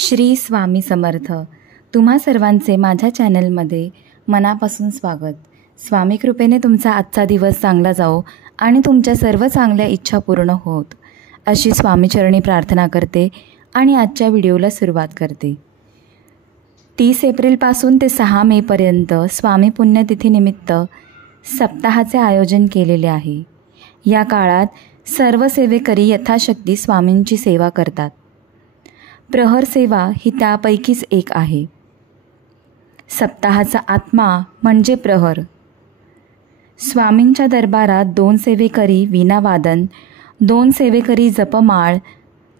श्री स्वामी समर्थ। तुम्हा सर्वांचे माझ्या चॅनलमध्ये मनापासून स्वागत। स्वामी कृपेने तुमचा आजचा दिवस चांगला जाओ आणि तुमच्या सर्व चांगल्या इच्छा पूर्ण होत अशी स्वामीचरणी प्रार्थना करते आणि आजच्या व्हिडिओला सुरुवात करते। 30 एप्रिलपासून ते 6 मेपर्यंत स्वामी पुण्यतिथीनिमित्त सप्ताहाचे आयोजन केलेले आहे। या काळात सर्व सेवेकरी यथाशक्ती स्वामींची सेवा करतात। प्रहर सेवा ही त्यापैकीच एक आहे। सप्ताहाचा आत्मा म्हणजे प्रहर। स्वामींच्या दरबारात 2 सेवेकरी वीणावादन, 2 सेवेकरी जपमाळ,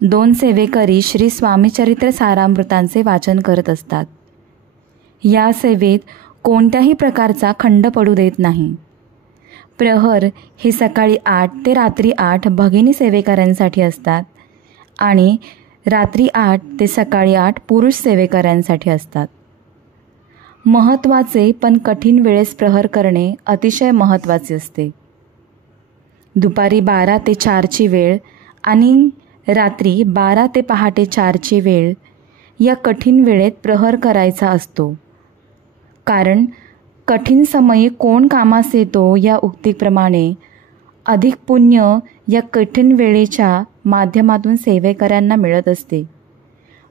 2 सेवेकरी श्री स्वामीचरित्र सारामृतांचे वाचन करत असतात। या सेवेत कोणत्याही प्रकारचा खंड पडू देत नाही। प्रहर हे सकाळी 8 ते रात्री 8 भगिनी सेवेकऱ्यांसाठी असतात आणि रात्री 8 ते सकाळी 8 पुरुष सेवेकऱ्यांसाठी असतात। महत्त्वाचे पण कठीण वेळेस प्रहर करणे अतिशय महत्त्वाचे असते। दुपारी 12 ते 4ची वेळ आणि रात्री 12 ते पहाटे 4ची वेळ या कठीण वेळेत प्रहर करायचा असतो। कारण कठीण समयी कोण कामास येतो या उक्तीप्रमाणे अधिक पुण्य या कठीण वेळेच्या माध्यमातून सेवेकऱ्यांना मिळत असते।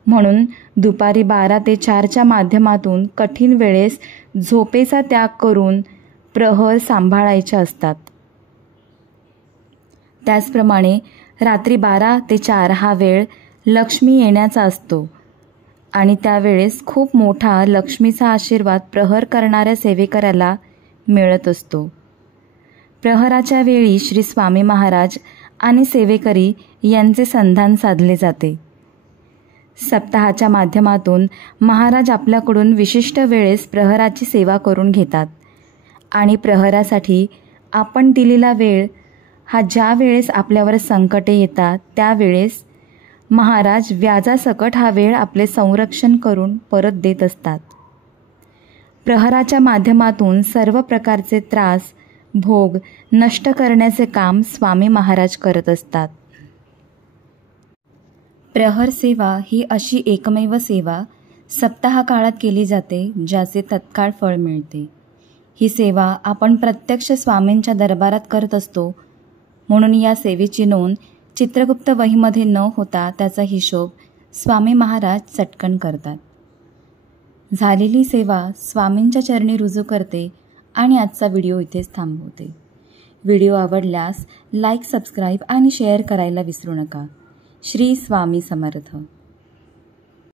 म्हणून दुपारी 12 ते 4च्या माध्यमातून कठीण वेळेस झोपेचा त्याग करून प्रहर सांभाळायचे असतात। त्याचप्रमाणे रात्री 12 ते 4 हा वेळ लक्ष्मी येण्याचा असतो आणि त्यावेळेस खूप मोठा लक्ष्मीचा आशीर्वाद प्रहर करणाऱ्या सेवेकऱ्याला मिळत असतो। प्रहराच्या वेळी श्री स्वामी महाराज आणि सेवेकरी यांचे संधान साधले जाते। सप्ताहाच्या माध्यमातून महाराज आपल्याकडून विशिष्ट वेळेस प्रहराची सेवा करून घेतात आणि प्रहरासाठी आपण दिलेला वेळ हा ज्या वेळेस आपल्यावर संकटे येतात त्यावेळेस महाराज व्याजासकट हा वेळ आपले संरक्षण करून परत देत असतात। प्रहराच्या माध्यमातून सर्व प्रकारचे त्रास भोग नष्ट करण्याचे काम स्वामी महाराज करत असतात। प्रहर सेवा ही अशी एकमेव सेवा सप्ताह काळात केली जाते ज्याचे तत्काळ फळ मिळते। ही सेवा आपण प्रत्यक्ष स्वामींच्या दरबारात करत असतो, म्हणून या सेवेची नोंद चित्रगुप्त वहीमध्ये न होता त्याचा हिशोब स्वामी महाराज चटकन करतात। झालेली सेवा स्वामींच्या चरणी रुजू करते आणि आजचा व्हिडिओ इथेच थांबवते। व्हिडिओ आवडल्यास लाईक, सबस्क्राईब आणि शेअर करायला विसरू नका। श्री स्वामी समर्थ।